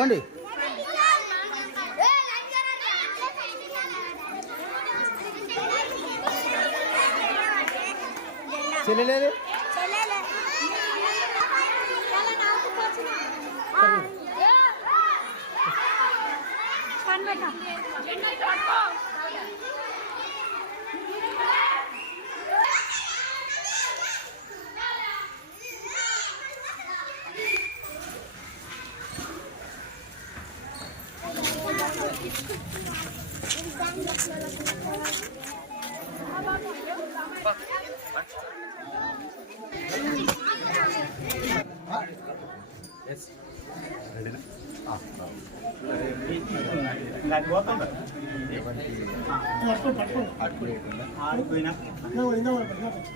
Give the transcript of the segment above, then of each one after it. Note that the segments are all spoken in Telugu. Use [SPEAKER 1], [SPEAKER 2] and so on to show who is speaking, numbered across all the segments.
[SPEAKER 1] పోండి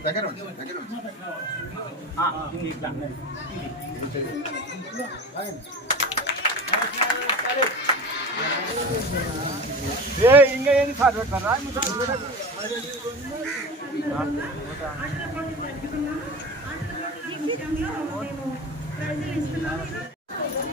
[SPEAKER 2] దగ్గర ఉండు, దగ్గర ఏ
[SPEAKER 1] ఇంకా ఏంది సార్ పెట్టారా
[SPEAKER 3] 儿子你去哪里了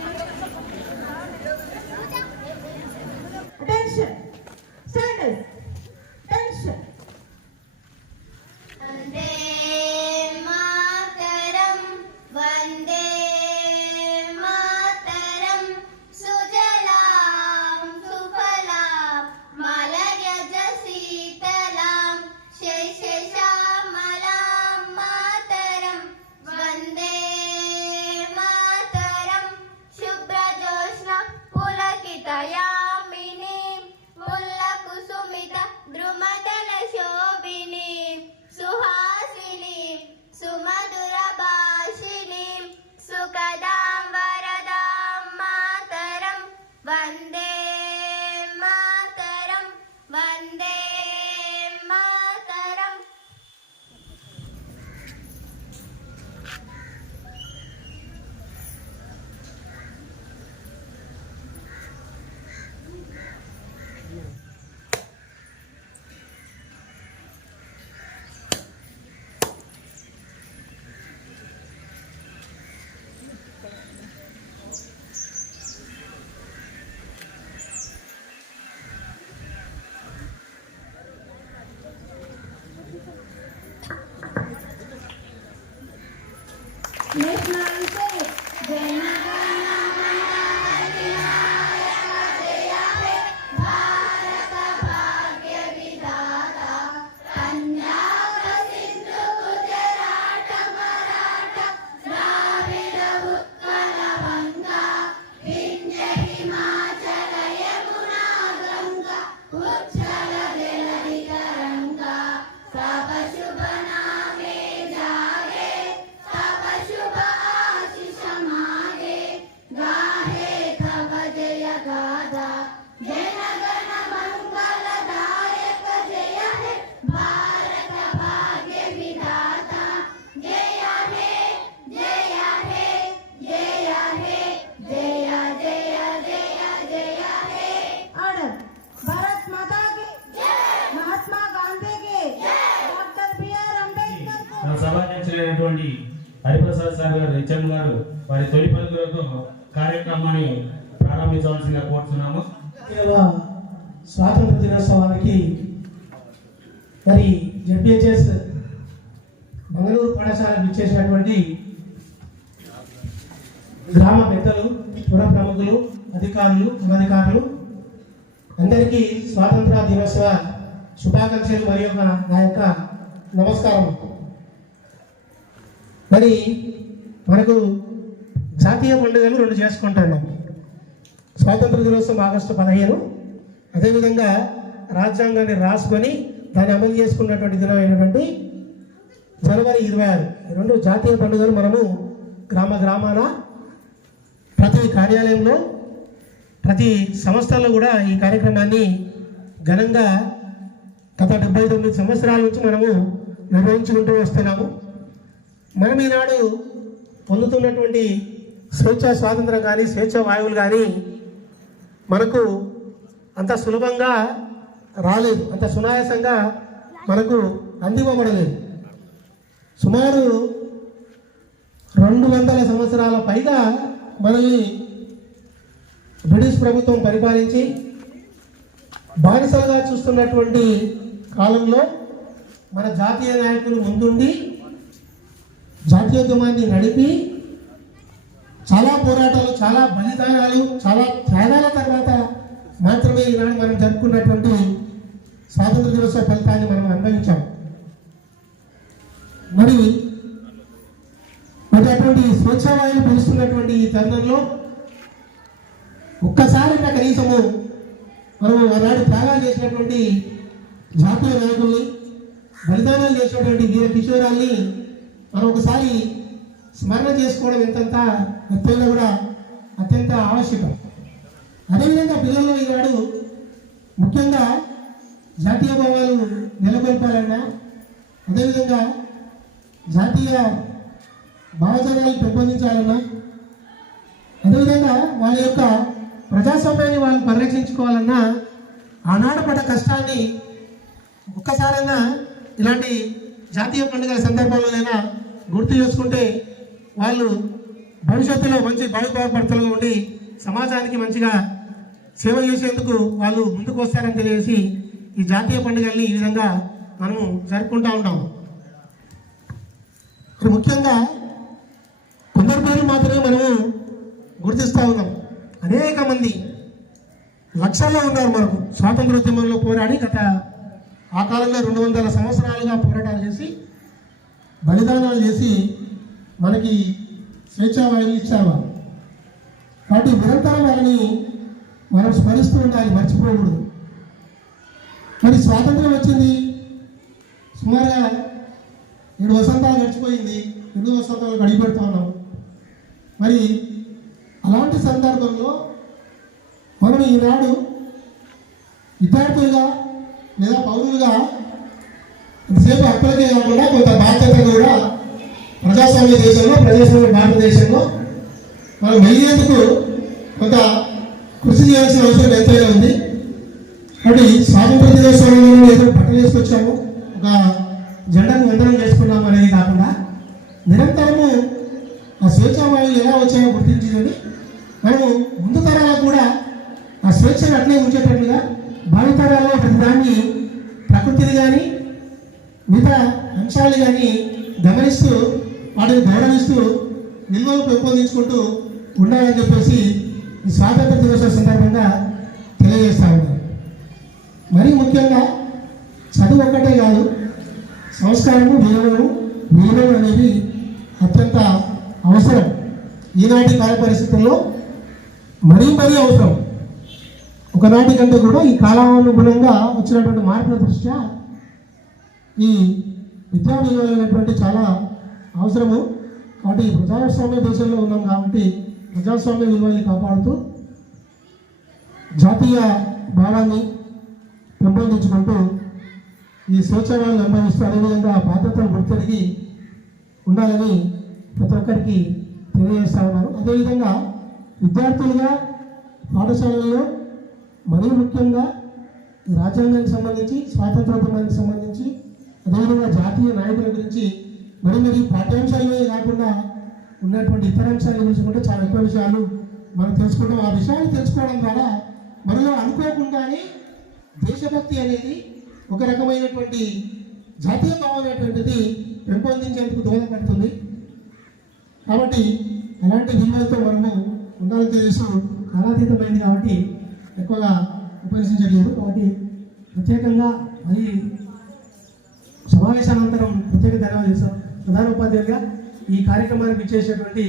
[SPEAKER 3] Christmas. దినోత్సవ శుభాకాంక్షలు మరియు ఒక నా యొక్క నమస్కారం. మరి మనకు జాతీయ పండుగలు రెండు చేసుకుంటున్నాం స్వాతంత్ర దినోత్సవం ఆగస్టు పదిహేను. అదేవిధంగా రాజ్యాంగాన్ని రాసుకొని దాన్ని అమలు చేసుకున్నటువంటి దినం అయినటువంటి జనవరి ఇరవై ఆరు. రెండు జాతీయ పండుగలు మనము గ్రామ గ్రామాల ప్రతి కార్యాలయంలో ప్రతి సంస్థల్లో కూడా ఈ కార్యక్రమాన్ని ఘనంగా గత డెబ్బై తొమ్మిది సంవత్సరాల నుంచి మనము నిర్వహించుకుంటూ వస్తున్నాము. మనం ఈనాడు పొందుతున్నటువంటి స్వేచ్ఛ స్వాతంత్రం కానీ స్వేచ్ఛ వాయువులు కానీ మనకు అంత సులభంగా రాలేదు. అంత సునాయాసంగా మనకు అందివ్వబడలేదు. సుమారు రెండు వందల సంవత్సరాల పైగా
[SPEAKER 1] మనల్ని బ్రిటిష్ ప్రభుత్వం పరిపాలించి బానిసలుగా చూస్తున్నటువంటి కాలంలో మన జాతీయ నాయకులు ముందుండి జాతీయోద్యమాన్ని నడిపి చాలా పోరాటాలు చాలా బలిదానాలు చాలా త్యాగాల తర్వాత మాత్రమే ఈనాడు మనం జరుపుకున్నటువంటి స్వాతంత్ర దినోత్సవ ఫలితాన్ని మనం అనుభవించాం. మరి మరి అటువంటి స్వేచ్ఛావాయులు పిలుస్తున్నటువంటి ఈ తరుణంలో ఒక్కసారి కనీసము మనం ఆనాడు త్యాగాలు చేసినటువంటి జాతీయ నాయకుల్ని బలిదానాలు చేసినటువంటి వీర కిషోరాల్ని మనం ఒకసారి స్మరణ చేసుకోవడం ఎంతంత అత్యంత కూడా అత్యంత ఆవశ్యకం. అదేవిధంగా పిల్లల్లో ఈనాడు ముఖ్యంగా జాతీయ భావాలు నెలకొల్పాలన్నా అదేవిధంగా జాతీయ భావజాలను పెంపొందించాలన్నా అదేవిధంగా వాళ్ళ యొక్క ప్రజాస్వామ్యాన్ని వాళ్ళు పరిరక్షించుకోవాలన్నా ఆనాడు పడ్డ కష్టాన్ని ఒక్కసారైనా ఇలాంటి జాతీయ పండుగల సందర్భంలోనైనా గుర్తు చేసుకుంటే వాళ్ళు భవిష్యత్తులో మంచి బాగుపడతలుగా ఉండి సమాజానికి మంచిగా సేవ చేసేందుకు వాళ్ళు ముందుకు వస్తారని తెలియజేసి ఈ జాతీయ పండుగల్ని ఈ విధంగా మనము జరుపుకుంటూ ఉంటాం. ఇప్పుడు ముఖ్యంగా కొందరి పేరు మాత్రమే మనము గుర్తిస్తూ ఉన్నాం. అనేక మంది లక్షల్లో ఉన్నారు మనకు. స్వాతంత్రోద్యమంలో పోరాడి గత ఆ కాలంలో రెండు వందల సంవత్సరాలుగా పోరాటాలు చేసి బలిదానాలు చేసి మనకి స్వేచ్ఛావాయులు ఇచ్చేవారు కాబట్టి నిరంతరం వారిని మనం స్మరిస్తూ ఉండాలి మర్చిపోకూడదు. మరి స్వాతంత్రం వచ్చింది. సుమారుగా ఏడు వసంతాలు గడిచిపోయింది. ఎనిమిది వసంతాలు గడిపెడుతూ ఉన్నాం మరి అలాంటి సందర్భంలో మనం ఈనాడు విద్యార్థులుగా లేదా పౌరులుగా సేపు హక్కులకే కాకుండా కొంత బాధ్యత కూడా ప్రజాస్వామ్య దేశంలో ప్రజాస్వామ్య భారతదేశంలో మనం వెయ్యేందుకు కొంత కృషి చేయాల్సిన అవసరం ఎంతైనా ఉంది. కాబట్టి స్వాతంత్ర దినోత్సవంలో ఏదో బట్టలు వేసుకొచ్చాము ఒక జెండాను వందనం చేసుకున్నాము అనేది కాకుండా నిరంతరము ఆ స్వేచ్ఛావాయులు ఎలా వచ్చాయో గుర్తించుకొని మనము ముందు తరాలకు కూడా ఆ స్వేచ్ఛను అట్లే ఉంచేటట్లుగా భావితరాల్లో ప్రతిదాన్ని ప్రకృతిని కానీ మిగతా అంశాలు కానీ గమనిస్తూ వాటిని గౌరవిస్తూ నిల్వలు పెంపొందించుకుంటూ ఉండాలని చెప్పేసి ఈ స్వాతంత్ర దినోత్సవ సందర్భంగా తెలియజేస్తా ఉన్నాను. మరీ ముఖ్యంగా చదువు ఒక్కటే కాదు సంస్కారము విలువలు విలువలు అనేవి అత్యంత అవసరం. ఈనాటి కాల పరిస్థితుల్లో మరీ మరీ అవసరం. ఒకనాటి కంటే కూడా ఈ కాలానుగుణంగా వచ్చినటువంటి మార్పుల దృష్ట్యా ఈ విద్యా విలువలు అనేటువంటి చాలా అవసరము. కాబట్టి ఈ ప్రజాస్వామ్య దేశంలో ఉన్నాం కాబట్టి ప్రజాస్వామ్య విలువల్ని కాపాడుతూ జాతీయ భావాన్ని పెంపొందించుకుంటూ ఈ స్వేచ్ఛాలను అనుభవిస్తూ అదేవిధంగా బాధ్యతలు గుర్తెరిగి ఉండాలని ప్రతి ఒక్కరికి తెలియజేస్తా ఉన్నారు. అదేవిధంగా విద్యార్థులుగా పాఠశాలల్లో మరీ ముఖ్యంగా రాజ్యాంగానికి సంబంధించి స్వాతంత్రోద్యమానికి సంబంధించి అదేవిధంగా జాతీయ నాయకుల గురించి మరి మరి పాఠ్యాంశాలే కాకుండా ఉన్నటువంటి ఇతర అంశాల గురించి కూడా చాలా ఎక్కువ విషయాలు మనం తెలుసుకుంటాం. ఆ విషయాలు తెలుసుకోవడం ద్వారా మనలో అనుకోకుండానే దేశభక్తి అనేది ఒక రకమైనటువంటి జాతీయ భావం అనేటువంటిది పెంపొందించేందుకు దోహదపడుతుంది. కాబట్టి అలాంటి విలువలతో మనము ఉండాలని తెలుసు కాలాతీతమైంది కాబట్టి ఎక్కువగా ఉపయోగించలేదు కాబట్టి ప్రత్యేకంగా మరి సమావేశానంతరం ప్రత్యేక ధన్యవాదాలు చేస్తాం. ప్రధాన ఉపాధ్యాయులుగా ఈ కార్యక్రమానికి ఇచ్చేసేటువంటి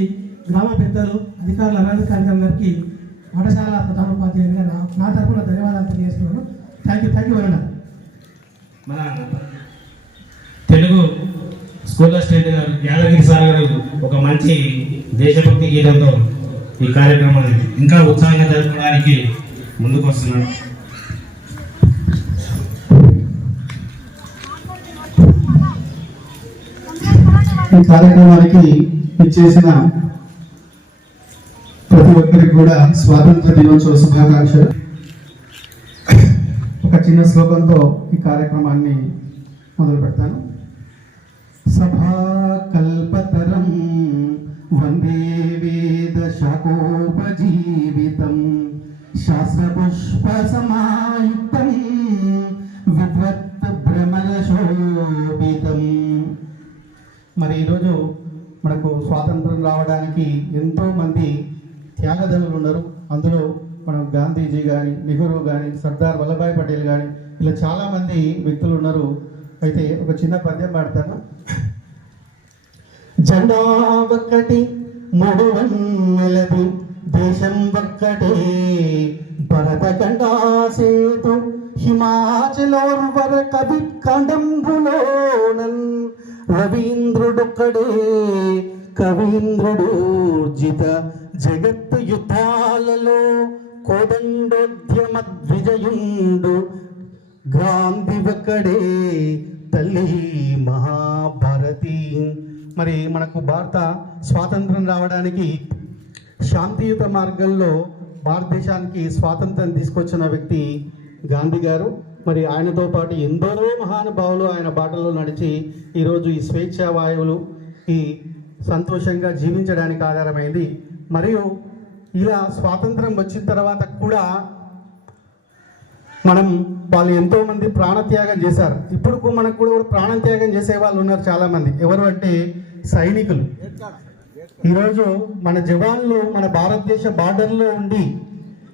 [SPEAKER 1] గ్రామ పెద్దలు అధికారులు అనధికారులందరికీ పాఠశాల ప్రధాన ఉపాధ్యాయులుగా నా నా తరఫున ధన్యవాదాలు తెలియజేస్తున్నాను. Thank you thank you very
[SPEAKER 4] మన తెలుగు స్కూల్ అసిస్టెంట్ గారు యాదగిరి సార్ గారు ఒక మంచి దేశభక్తి గీతంతో ఈ కార్యక్రమాన్ని ఇంకా ఉత్సాహంగా జరుపుకోవడానికి ముందుకు వస్తున్నాడు
[SPEAKER 2] ఈ కార్యక్రమానికి చేసిన ప్రతి ఒక్కరికి కూడా స్వాతంత్ర దినోత్సవ శుభాకాంక్షలు. ఒక చిన్న శ్లోకంతో ఈ కార్యక్రమాన్ని మొదలు పెడతాను సభా కల్పతరం వందే వేద దశకోపజీవితం శాస్త్రపుష్ప సమాయుక్తం విద్వత్ భ్రమర శోభితం మరి ఈరోజు మనకు స్వాతంత్రం రావడానికి ఎంతోమంది త్యాగదనులు ఉన్నారు. అందులో మనం గాంధీజీ కానీ నెహ్రూ కానీ సర్దార్ వల్లభాయ్ పటేల్ కానీ ఇలా చాలామంది వ్యక్తులు ఉన్నారు. అయితే ఒక చిన్న పద్యం పాడతాను. జెండా ఒక్కటి మూడు వన్నెలది దేశం ఒక్కటే భరత సేతు హిమాచలోర్వర కవి కండంబులోనన్ రవీంద్రుడొక్కడే కవీంద్రుడు జిత జగత్ యుద్ధాలలో కోదండోద్యమ విజయుండు గాంధీ ఒక్కడే తల్లి మహాభారతి మరి మనకు భారత స్వాతంత్రం రావడానికి శాంతియుత మార్గంలో భారతదేశానికి స్వాతంత్రం తీసుకొచ్చిన వ్యక్తి గాంధీ గారు. మరి ఆయనతో పాటు ఎందరో మహానుభావులు ఆయన బాటలో నడిచి ఈరోజు ఈ స్వేచ్ఛా వాయువులు ఈ సంతోషంగా జీవించడానికి ఆధారమైంది. మరియు ఇలా స్వాతంత్రం వచ్చిన తర్వాత కూడా మనం వాళ్ళు ఎంతో మంది ప్రాణత్యాగం చేశారు. ఇప్పుడు మనకు కూడా ప్రాణత్యాగం చేసే వాళ్ళు ఉన్నారు చాలా మంది ఎవరు అంటే సైనికులు. ఈరోజు మన జవాన్లు మన భారతదేశ బార్డర్లో ఉండి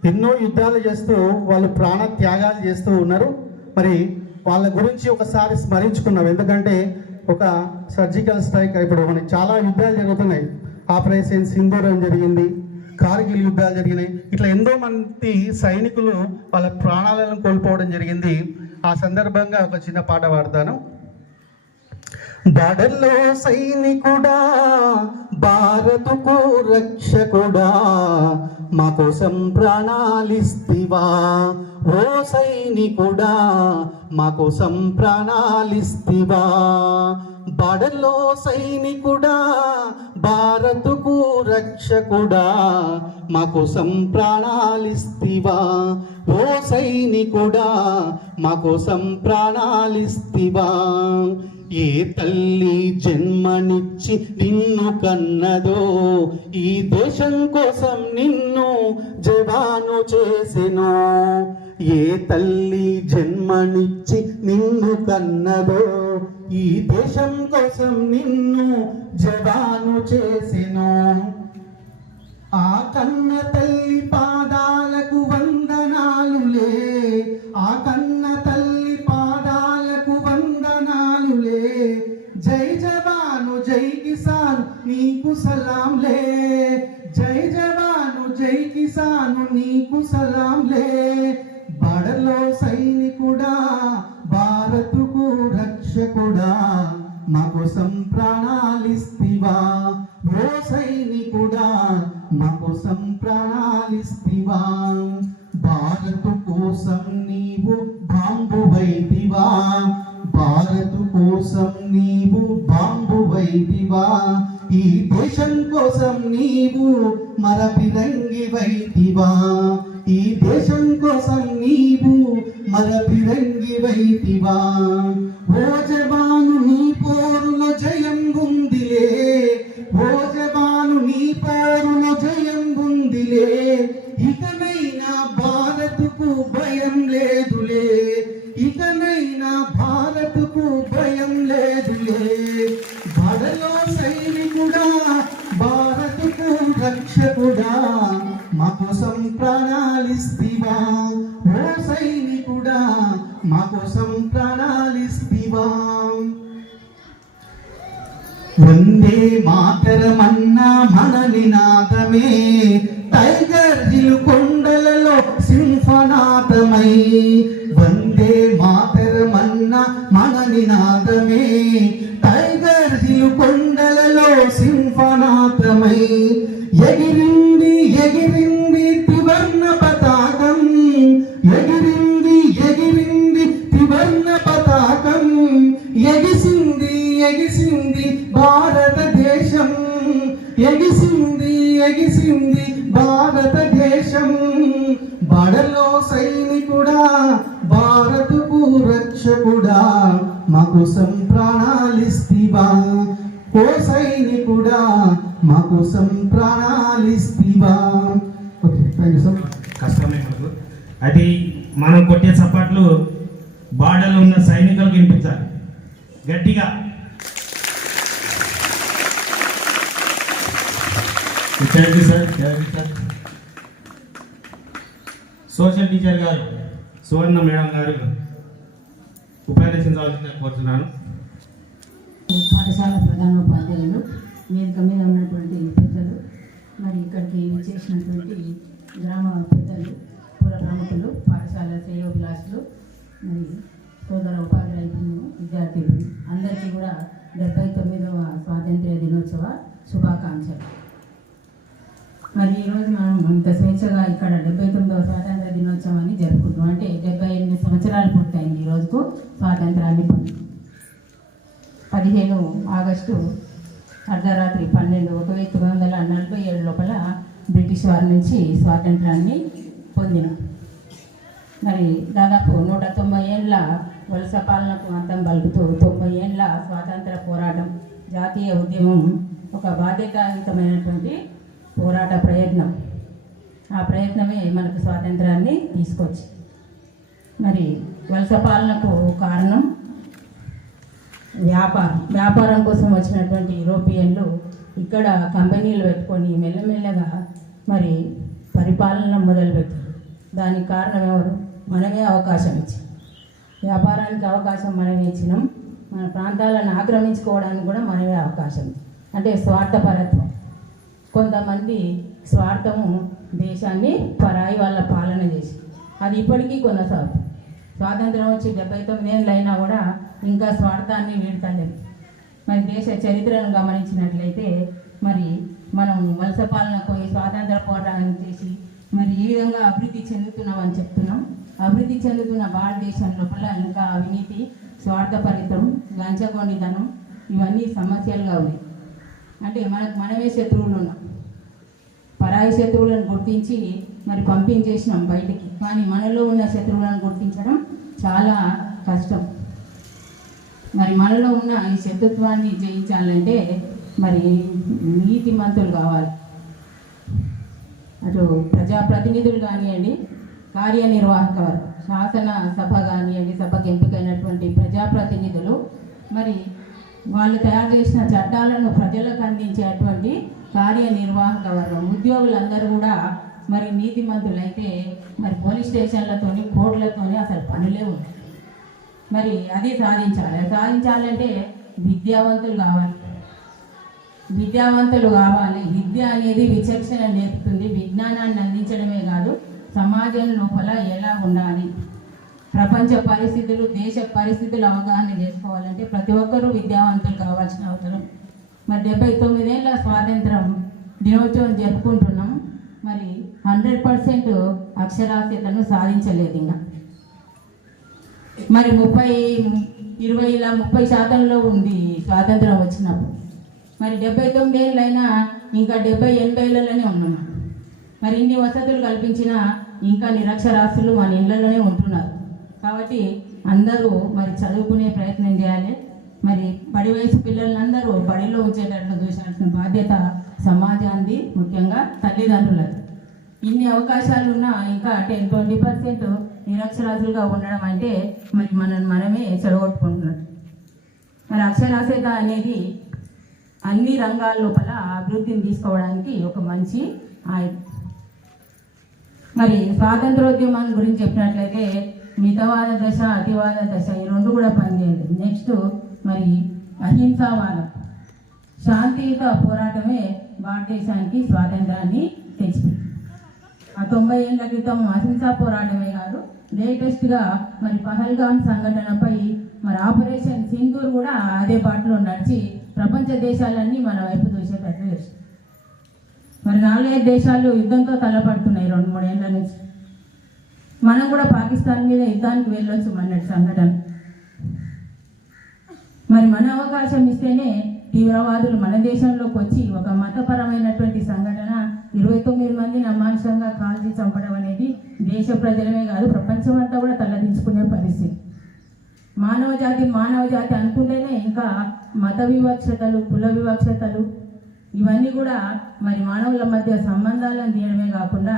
[SPEAKER 2] ఎన్నో యుద్ధాలు చేస్తూ వాళ్ళు ప్రాణ త్యాగాలు చేస్తూ ఉన్నారు. మరి వాళ్ళ గురించి ఒకసారి స్మరించుకున్నాం. ఎందుకంటే ఒక సర్జికల్ స్ట్రైక్ ఇప్పుడు మనకి చాలా యుద్ధాలు జరుగుతున్నాయి. ఆపరేషన్ సింధూరం జరిగింది. కార్గిల్ యుద్ధాలు జరిగినాయి. ఇట్లా ఎంతో మంది సైనికులు వాళ్ళ ప్రాణాలను కోల్పోవడం జరిగింది. ఆ సందర్భంగా ఒక చిన్న పాట పాడతాను. దడల్లో సైనికుడా భారతుకు రక్షకుడా మా కోసం ప్రాణాలిస్తివా ఓ సైనికుడా మా కోసం ప్రాణాలిస్తివా. బడల్లో సైనికుడా భారతుకు రక్షకుడా మా కోసం ప్రాణాలిస్తివా. ఓ సైనికుడా మా కోసం ప్రాణాలిస్తివా. ఏ తల్లి జన్మనిచ్చి నిన్ను కన్నదో ఈ దేశం కోసం నిన్ను జవాను చేసెను. ఏ తల్లి జన్మనిచ్చి నిన్ను కన్నదో ఈ దేశం కోసం నిన్ను జవాను చేసెను. ఆ కన్న తల్లి పాదాలకు వందనాలులే ఆ కన్న నీకు సలాంలే జై జవాను జై కిసాను నీకు సలాంలే బడలో సైనికుడా భారతుకు రక్షకుడా మా కోసం ప్రాణ భారత్కు భారతదేశం బడలో సైనికుడా భారతుకు రక్షకుడా మా కోసం ప్రాణాలిస్తివా ఓ సైనికుడా మా కోసం ప్రాణాలిస్తివా ఓకే థ్యాంక్ యూ సార్
[SPEAKER 4] కష్టమే మనకు అది మనం కొట్టే చప్పట్లు బార్డర్లో ఉన్న సైనికులకు వినిపించాలి. గట్టిగా. Thank you sir thank you sir social teacher గారు సువర్ణ మేడం గారు ఉపన్యసించవలసిందిగా కోరుతున్నాను.
[SPEAKER 5] పాఠశాల ప్రధానోపాధ్యాయులు వేదిక మీద ఉన్నటువంటి పెద్దలు మరి ఇక్కడికి చేసినటువంటి గ్రామ పెద్దలు కుల ప్రముఖులు పాఠశాల శ్రేయోభిలాషులు మరి సోదర ఉపాధ్యాయులు విద్యార్థులు అందరికీ కూడా డెబ్బై తొమ్మిదవ స్వాతంత్ర్య దినోత్సవ శుభాకాంక్షలు. మరి ఈరోజు మనం ఇంత స్వేచ్ఛగా ఇక్కడ డెబ్బై తొమ్మిదవ స్వాతంత్ర దినోత్సవాన్ని జరుపుకుంటాం అంటే డెబ్బై ఎనిమిది సంవత్సరాలు పూర్తయింది ఈ రోజుకు స్వాతంత్రాన్ని పొంది. పదిహేను ఆగస్టు అర్ధరాత్రి పన్నెండు ఒక వెయ్యి తొమ్మిది వందల నలభై ఏడు లోపల బ్రిటిష్ వారి నుంచి స్వాతంత్రాన్ని పొందిన. మరి దాదాపు నూట తొంభై ఏళ్ళ వలస పాలనకు అర్థం పలుకుతూ తొంభై ఏళ్ళ స్వాతంత్ర పోరాటం జాతీయ ఉద్యమం ఒక బాధ్యతాయుతమైనటువంటి పోరాట ప్రయత్నం. ఆ ప్రయత్నమే మనకు స్వాతంత్రాన్ని తీసుకొచ్చి మరి వలస పాలనకు కారణం వ్యాపారం. వ్యాపారం కోసం వచ్చినటువంటి యూరోపియన్లు ఇక్కడ కంపెనీలు పెట్టుకొని మెల్లమెల్లగా మరి పరిపాలన మొదలుపెట్టారు దానికి కారణం ఎవరు? మనమే అవకాశం ఇచ్చాం వ్యాపారానికి అవకాశం మనమే ఇచ్చినాం. మన ప్రాంతాలను ఆక్రమించుకోవడానికి కూడా మనమే అవకాశం అంటే స్వార్థపరత్వం. కొంతమంది స్వార్థము దేశాన్ని పరాయి వాళ్ళ పాలన చేసి. అది ఇప్పటికీ కొనసాగుతుంది స్వాతంత్రం వచ్చి డెబ్బై తొమ్మిది ఏళ్ళు అయినా కూడా ఇంకా స్వార్థాన్ని వీడతలేదు. మరి దేశ చరిత్రను గమనించినట్లయితే మరి మనం వలస పాలన పోయి స్వాతంత్ర పోరాటం చేసి మరి ఈ విధంగా అభివృద్ధి చెందుతున్నామని చెప్తున్నాం. అభివృద్ధి చెందుతున్న భారతదేశం లోపల ఇంకా అవినీతి స్వార్థపరితం లంచగొండితనం ఇవన్నీ సమస్యలుగా ఉన్నాయి. అంటే మనకు మనమే శత్రువులు ఉన్నాం. పరాయి శత్రువులను గుర్తించి మరి పంపించేసినాం బయటికి. కానీ మనలో ఉన్న శత్రువులను గుర్తించడం చాలా కష్టం. మరి మనలో ఉన్న ఈ శత్రుత్వాన్ని జయించాలంటే మరి నీతిమంతులు కావాలి. అటు ప్రజాప్రతినిధులు కానివ్వండి కార్యనిర్వాహక వర్గం శాసన సభ కానివ్వండి సభకు ఎంపికైనటువంటి ప్రజాప్రతినిధులు మరి వాళ్ళు తయారు చేసిన చట్టాలను ప్రజలకు అందించేటువంటి కార్యనిర్వాహక వర్గం ఉద్యోగులందరూ కూడా మరి నీతిమంతులైతే మరి పోలీస్ స్టేషన్లతోని కోర్టులతోని అసలు పనులే ఉంటాయి మరి అది సాధించాలి. సాధించాలంటే విద్యావంతులు కావాలి. విద్యావంతులు కావాలి. విద్య అనేది విచక్షణ నేర్పుతుంది. విజ్ఞానాన్ని అందించడమే కాదు సమాజం లోపల ఎలా ఉండాలి? ప్రపంచ పరిస్థితులు దేశ పరిస్థితులు అవగాహన చేసుకోవాలంటే ప్రతి ఒక్కరూ విద్యావంతులు కావాల్సిన అవసరం. మరి డెబ్బై తొమ్మిదేళ్ళ స్వాతంత్రం దినోత్సవం జరుపుకుంటున్నాం. మరి హండ్రెడ్ పర్సెంట్ అక్షరాస్యతను సాధించలేదు ఇంకా. మరి ముప్పై ఇరవై ఇలా ముప్పై శాతంలో ఉంది స్వాతంత్రం వచ్చినప్పుడు. మరి డెబ్బై తొమ్మిది ఏళ్ళైనా ఇంకా డెబ్బై ఎనభైలలోనే ఉన్నాం. మరి ఇన్ని వసతులు కల్పించిన ఇంకా నిరక్షరాస్యులు మన ఇళ్ళలోనే ఉంటున్నారు. కాబట్టి అందరూ మరి చదువుకునే ప్రయత్నం చేయాలి. మరి బడి వయసు పిల్లలందరూ బడిలో ఉంచేటట్లు చూసాల్సిన బాధ్యత సమాజాన్ని ముఖ్యంగా తల్లిదండ్రులది. ఇన్ని అవకాశాలు ఉన్నా ఇంకా టెన్ ట్వంటీ పర్సెంట్ నిరక్షరాస్యులుగా ఉండడం అంటే మరి మనం మనమే చెడగొట్టుకుంటున్నట్టు. మరి అక్షరాస్యత అనేది అన్ని రంగాల లోపల అభివృద్ధిని తీసుకోవడానికి ఒక మంచి ఆయుధం. మరి స్వాతంత్రోద్యమం గురించి చెప్పినట్లయితే మితవాద దశ అతివాద దశ ఈ రెండు కూడా పనిచేయలేదు. నెక్స్ట్ మరి అహింసావాదం శాంతియుత పోరాటమే భారతదేశానికి స్వాతంత్రాన్ని తెచ్చిపెట్టింది. ఆ తొంభై ఏళ్ళ క్రితం అహింసా పోరాటమే కాదు లేటెస్ట్గా మరి పహల్గామ్ సంఘటనపై మరి ఆపరేషన్ సింధూర్ కూడా అదే బాటలో నడిచి ప్రపంచ దేశాలన్నీ మన వైపు చూసేటట్లు చేసింది. మరి నాలుగైదు దేశాలు యుద్ధంతో తలపడుతున్నాయి రెండు మూడేళ్ళ నుంచి. మనం కూడా పాకిస్తాన్ మీద యుద్ధానికి వెళ్ళొచ్చు అన్నాడు సంఘటన. మరి మన అవకాశం ఇస్తేనే తీవ్రవాదులు మన దేశంలోకి వచ్చి ఒక మతపరమైనటువంటి సంఘటన ఇరవై తొమ్మిది మందిని అమానుషంగా కాల్చి చంపడం అనేది దేశ ప్రజలమే కాదు ప్రపంచం అంతా కూడా తలదించుకునే పరిస్థితి. మానవ జాతి మానవ జాతి అనుకుంటేనే ఇంకా మత వివక్షతలు కుల వివక్షతలు ఇవన్నీ కూడా మరి మానవుల మధ్య సంబంధాలను తీయడమే కాకుండా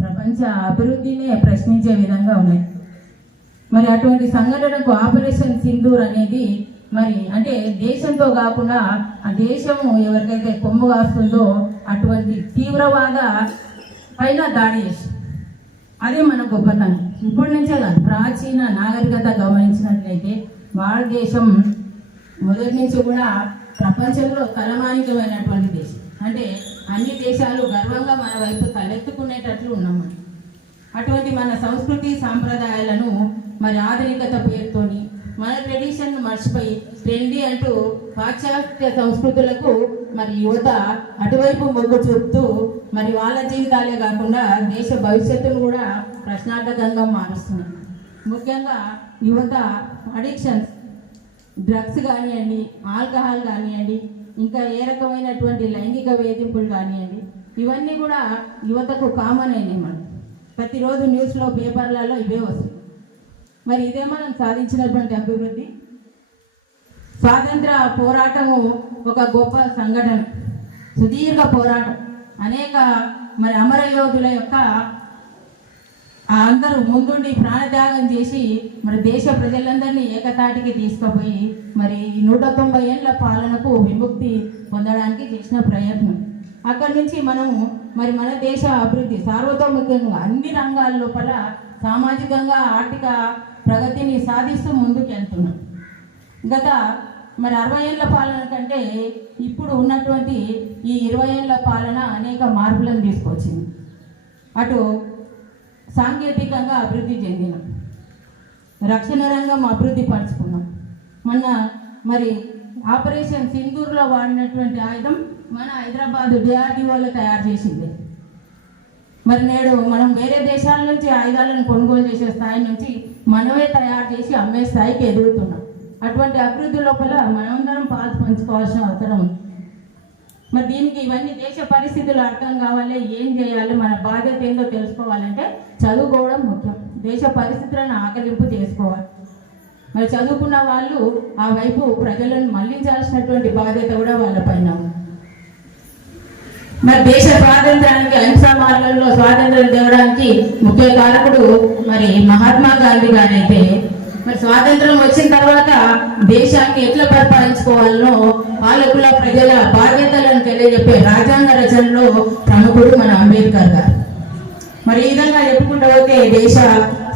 [SPEAKER 5] ప్రపంచ అభివృద్ధినే ప్రశ్నించే విధంగా ఉన్నాయి. మరి అటువంటి సంఘటనకు ఆపరేషన్ సింధూర్ అనేది మరి అంటే దేశంతో కాకుండా ఆ దేశము ఎవరికైతే కొమ్ము కాస్తుందో అటువంటి తీవ్రవాద పైన దాడి చేసి అదే మన గొప్పతనం. ఇప్పటి నుంచే కాదు ప్రాచీన నాగరికత గమనించినట్లయితే భారతదేశం మొదటి నుంచి కూడా ప్రపంచంలో తలమానికమైనటువంటి దేశం. అంటే అన్ని దేశాలు గర్వంగా మన వైపు తలెత్తుకునేటట్లు ఉన్నామని. అటువంటి మన సంస్కృతి సాంప్రదాయాలను మరి ఆధునికత పేరుతోని మన ట్రెడిషన్ను మర్చిపోయి ట్రెండీ అంటూ పాశ్చాత్య సంస్కృతులకు మరి యువత అటువైపు మొగ్గు చూపుతూ మరి వాళ్ళ జీవితాలే కాకుండా దేశ భవిష్యత్తును కూడా ప్రశ్నార్థకంగా మారుస్తున్నాయి. ముఖ్యంగా యువత అడిక్షన్స్ డ్రగ్స్ కానివ్వండి ఆల్కహాల్ కానివ్వండి ఇంకా ఏ రకమైనటువంటి లైంగిక వేధింపులు కానివ్వండి ఇవన్నీ కూడా యువతకు కామన్ అయినాయి మనం ప్రతిరోజు న్యూస్లో పేపర్లలో ఇవే వస్తాయి మరి ఇదే మనం సాధించినటువంటి అభివృద్ధి? స్వాతంత్ర పోరాటము ఒక గొప్ప సంఘటన సుదీర్ఘ పోరాటం. అనేక మరి అమరయోధుల యొక్క అందరూ ముందుండి ప్రాణత్యాగం చేసి మరి దేశ ప్రజలందరినీ ఏకతాటికి తీసుకుపోయి మరి ఈ నూట తొంభై ఏళ్ళ పాలనకు విముక్తి పొందడానికి చేసిన ప్రయత్నం. అక్కడి నుంచి మనము మరి మన దేశ అభివృద్ధి సార్వతోముఖ్యంగా అన్ని రంగాల లోపల సామాజికంగా ఆర్థిక ప్రగతిని సాధిస్తూ ముందుకు వెళ్తున్నాం గత మరి అరవై ఏళ్ళ పాలన కంటే ఇప్పుడు ఉన్నటువంటి ఈ ఇరవై ఏళ్ళ పాలన అనేక మార్పులను తీసుకొచ్చింది. అటు సాంకేతికంగా అభివృద్ధి చెందినాం. రక్షణ రంగం అభివృద్ధి పరుచుకున్నాం. మొన్న మరి ఆపరేషన్ సింధూర్లో వాడినటువంటి ఆయుధం మన హైదరాబాద్ డిఆర్డిఓలో తయారు చేసింది. మరి నేడు మనం వేరే దేశాల నుంచి ఆయుధాలను కొనుగోలు చేసే స్థాయి నుంచి మనమే తయారు చేసి అమ్మే స్థాయికి ఎదుగుతున్నాం. అటువంటి అభివృద్ధి లోపల మనందరం పాలు పంచుకోవాల్సిన అవసరం ఉంది. మరి దీనికి ఇవన్నీ దేశ పరిస్థితులు అర్థం కావాలి ఏం చేయాలి మన బాధ్యత ఏందో తెలుసుకోవాలంటే చదువుకోవడం ముఖ్యం. దేశ పరిస్థితులను ఆకలింపు చేసుకోవాలి. మరి చదువుకున్న వాళ్ళు ఆ వైపు ప్రజలను మళ్ళించాల్సినటువంటి బాధ్యత కూడా వాళ్ళ పైన ఉంది. మరి దేశ స్వాతంత్రానికి అహింసా మార్గంలో స్వాతంత్రం తేవడానికి ముఖ్య కారకుడు మరి మహాత్మా గాంధీ గారైతే మరి స్వాతంత్రం వచ్చిన తర్వాత దేశాన్ని ఎట్లా పరిపాలించుకోవాలనో పాలకుల ప్రజల బాధ్యతలను తెలియజెప్పే రాజ్యాంగ రచనలో ప్రముఖుడు మన అంబేద్కర్ గారు. మరి ఈ విధంగా చెప్పుకుంటూ పోతే దేశ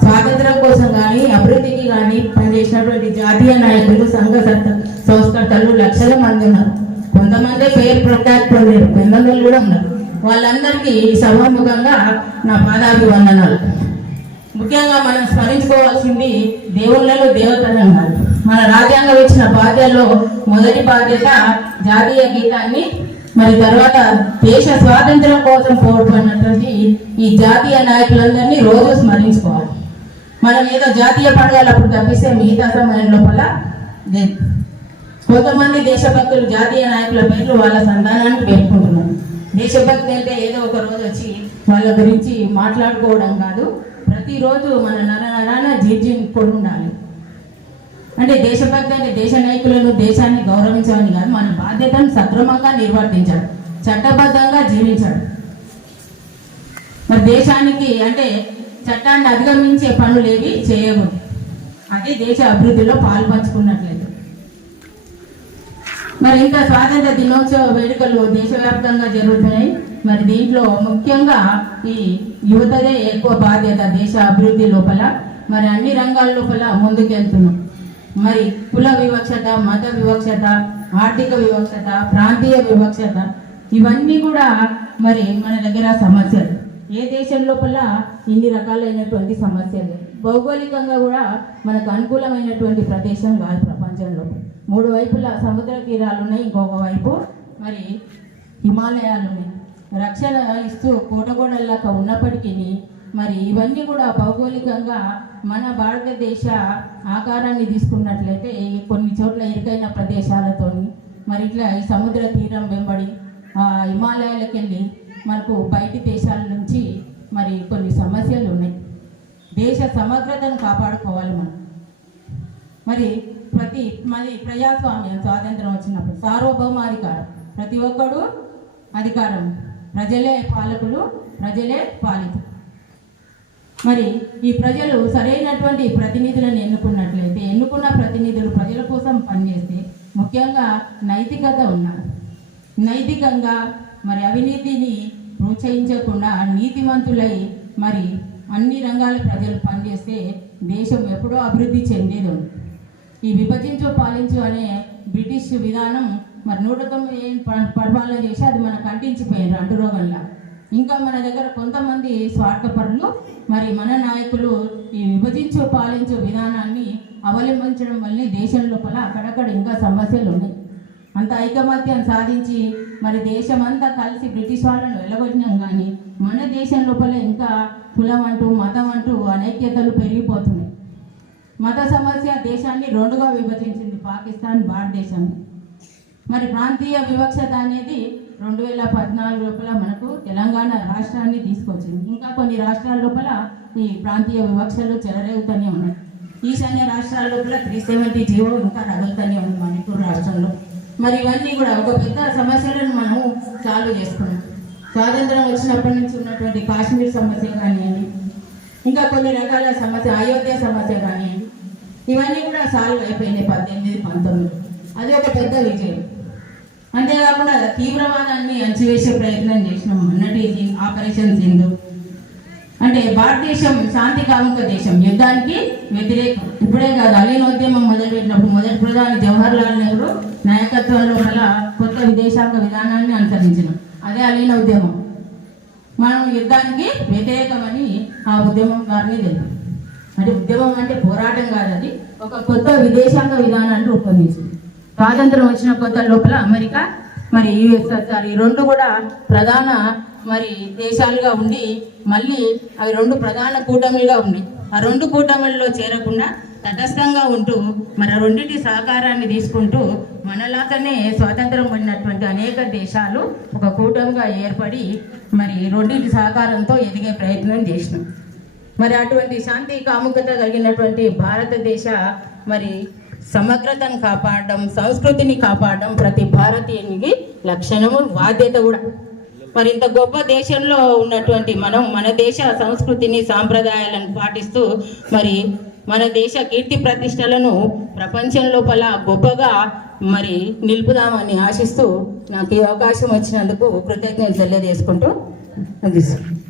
[SPEAKER 5] స్వాతంత్రం కోసం కానీ అభివృద్ధికి కానీ పనిచేసినటువంటి జాతీయ నాయకులు సంఘ సంస్కర్తలు లక్షల మంది ఉన్నారు. కొంతమంది పేరు ప్రఖ్యాతి పొందారు. పెద్దలు కూడా ఉన్నారు. వాళ్ళందరికీ ఈ సభాముఖంగా నా పాదాభివందనాలు. ముఖ్యంగా మనం స్మరించుకోవాల్సింది దేవుళ్ళలో దేవతలు అన్నారు. మన రాజ్యాంగం ఇచ్చిన బాధ్యతలో మొదటి బాధ్యత జాతీయ గీతాన్ని మరి తర్వాత దేశ స్వాతంత్రం కోసం పోరాడినటువంటి ఈ జాతీయ నాయకులందరినీ రోజు స్మరించుకోవాలి. మనం ఏదో జాతీయ పండుగలప్పుడు తప్పిస్తే మిగతా సమయం లోపల కొంతమంది దేశభక్తులు జాతీయ నాయకుల పేర్లు వాళ్ళ సంతానానికి పేర్కొంటున్నారు. దేశభక్తి అంటే ఏదో ఒక రోజు వచ్చి వాళ్ళ గురించి మాట్లాడుకోవడం కాదు. ప్రతిరోజు మన నర నరాన జీర్జింపుకొని ఉండాలి. అంటే దేశభక్తి అంటే దేశ నాయకులను దేశాన్ని గౌరవించమని కాదు మన బాధ్యతను సక్రమంగా నిర్వర్తించాడు చట్టబద్ధంగా జీవించాడు మరి దేశానికి అంటే చట్టాన్ని అధిగమించే పనులు ఏవి చేయకూడదు. అది దేశ అభివృద్ధిలో పాలు మరి ఇంకా స్వాతంత్ర దినోత్సవ వేడుకలు దేశవ్యాప్తంగా జరుగుతున్నాయి. మరి దీంట్లో ముఖ్యంగా ఈ యువతదే ఎక్కువ బాధ్యత దేశ అభివృద్ధి లోపల మరి అన్ని రంగాల లోపల ముందుకెళ్తున్నాం. మరి కుల వివక్షత మత వివక్షత ఆర్థిక వివక్షత ప్రాంతీయ వివక్షత ఇవన్నీ కూడా మరి మన దగ్గర సమస్యలు. ఏ దేశం లోపల ఇన్ని రకాలైనటువంటి సమస్యలు? భౌగోళికంగా కూడా మనకు అనుకూలమైనటువంటి ప్రదేశం కాదు ప్రపంచంలో. మూడు వైపులా సముద్ర తీరాలు ఉన్నాయి ఇంకొక వైపు మరి హిమాలయాలు ఉన్నాయి రక్షణ ఇస్తూ కోటగోడల్లాగా ఉన్నప్పటికీ మరి ఇవన్నీ కూడా భౌగోళికంగా మన భారతదేశ ఆకారాన్ని తీసుకున్నట్లయితే కొన్ని చోట్ల ఇరుకైన ప్రదేశాలతోని మరి ఇట్లా ఈ సముద్ర తీరం వెంబడి ఆ హిమాలయాలకు వెళ్ళి మనకు బయటి దేశాల నుంచి మరి కొన్ని సమస్యలు ఉన్నాయి. దేశ సమగ్రతను కాపాడుకోవాలి మనం. మరి ప్రతి మరి ప్రజాస్వామ్యం స్వాతంత్రం వచ్చినప్పుడు సార్వభౌమాధికారం ప్రతి ఒక్కడు అధికారం. ప్రజలే పాలకులు ప్రజలే పాలితులు మరి ఈ ప్రజలు సరైనటువంటి ప్రతినిధులను ఎన్నుకున్నట్లయితే ఎన్నుకున్న ప్రతినిధులు ప్రజల కోసం పనిచేస్తే ముఖ్యంగా నైతికత ఉన్నారు. నైతికంగా మరి అవినీతిని ప్రోత్సహించకుండా నీతివంతులై మరి అన్ని రంగాల ప్రజలు పనిచేస్తే దేశం ఎప్పుడో అభివృద్ధి చెందేది. ఈ విభజించు పాలించు అనే బ్రిటిష్ విధానం మరి నూట తొమ్మిది ప- పరిపాలన చేసి అది మనకు అంటించిపోయారు అంటురోగంలా ఇంకా మన దగ్గర కొంతమంది స్వార్థపరులు మరి మన నాయకులు ఈ విభజించు పాలించు విధానాన్ని అవలంబించడం వల్లనే దేశం లోపల అక్కడక్కడ ఇంకా సమస్యలు ఉన్నాయి. అంత ఐకమత్యం సాధించి మరి దేశమంతా కలిసి బ్రిటిష్ వాళ్ళను వెళ్ళగొట్టినాం కానీ మన దేశం లోపల ఇంకా కులం అంటూ మతం అంటూ అనైక్యతలు పెరిగిపోతున్నాయి. మత సమస్య దేశాన్ని రెండుగా విభజించింది పాకిస్తాన్ భారతదేశాన్ని మరి ప్రాంతీయ వివక్షత అనేది రెండు వేల పద్నాలుగు లోపల మనకు తెలంగాణ రాష్ట్రాన్ని తీసుకొచ్చింది. ఇంకా కొన్ని రాష్ట్రాల లోపల ఈ ప్రాంతీయ వివక్షలు చెలరేగుతూనే ఉన్నాయి. ఈశాన్య రాష్ట్రాల లోపల త్రీ సెవెంటీ జీవో ఇంకా రగులుతూనే ఉంది మణిపూర్ రాష్ట్రంలో. మరి ఇవన్నీ కూడా ఒక పెద్ద సమస్యలను మనం సాల్వ్ చేసుకున్నాం. స్వాతంత్రం వచ్చినప్పటి నుంచి ఉన్నటువంటి కాశ్మీర్ సమస్య కానివ్వండి ఇంకా కొన్ని రకాల సమస్య అయోధ్య సమస్య కానివ్వండి ఇవన్నీ కూడా సాల్వ్ అయిపోయినాయి పద్దెనిమిది పంతొమ్మిది. అది ఒక పెద్ద విజయం. అంతేకాకుండా తీవ్రవాదాన్ని అణచివేసే ప్రయత్నం చేసినాం మొన్నటి ఆపరేషన్ సింధు. అంటే భారతదేశం శాంతి కాముక దేశం. యుద్ధానికి వ్యతిరేకం. ఇప్పుడే కాదు అలీన ఉద్యమం మొదలుపెట్టినప్పుడు మొదటి ప్రధాని జవహర్ లాల్ నెహ్రూ నాయకత్వంలో గల కొత్త విదేశాంగ విధానాన్ని అనుసరించినాం. అదే అలీన ఉద్యమం మనం యుద్ధానికి వ్యతిరేకమని ఆ ఉద్యమం గారిని తెలిపాం. అంటే ఉద్యమం అంటే పోరాటం కాదు అది ఒక కొత్త విదేశాంగ విధానాన్ని రూపొందించింది. స్వాతంత్రం వచ్చిన కొత్త లోపల అమెరికా మరి యుఎస్ఎస్ఆర్ ఈ రెండు కూడా ప్రధాన మరి దేశాలుగా ఉండి మళ్ళీ అవి రెండు ప్రధాన కూటమిలుగా ఉన్నాయి ఆ రెండు కూటమిల్లో చేరకుండా తటస్థంగా ఉంటూ మరి రెండింటి సహకారాన్ని తీసుకుంటూ మనలాగానే స్వాతంత్రం పొందినటువంటి అనేక దేశాలు ఒక కూటమిగా ఏర్పడి మరి రెండింటి సహకారంతో ఎదిగే ప్రయత్నం చేసినాం. మరి అటువంటి శాంతి కాముకత కలిగినటువంటి భారతదేశ మరి సమగ్రతను కాపాడడం సంస్కృతిని కాపాడడం ప్రతి భారతీయునికి లక్షణము బాధ్యత కూడా. మరి ఇంత గొప్ప దేశంలో ఉన్నటువంటి మనం మన దేశ సంస్కృతిని సాంప్రదాయాలను పాటిస్తూ మరి మన దేశ కీర్తి ప్రతిష్టలను ప్రపంచం లోపల గొప్పగా మరి నిలుపుదామని ఆశిస్తూ నాకు ఈ అవకాశం వచ్చినందుకు కృతజ్ఞతలు తెలియజేసుకుంటూ ముగిస్తున్నాను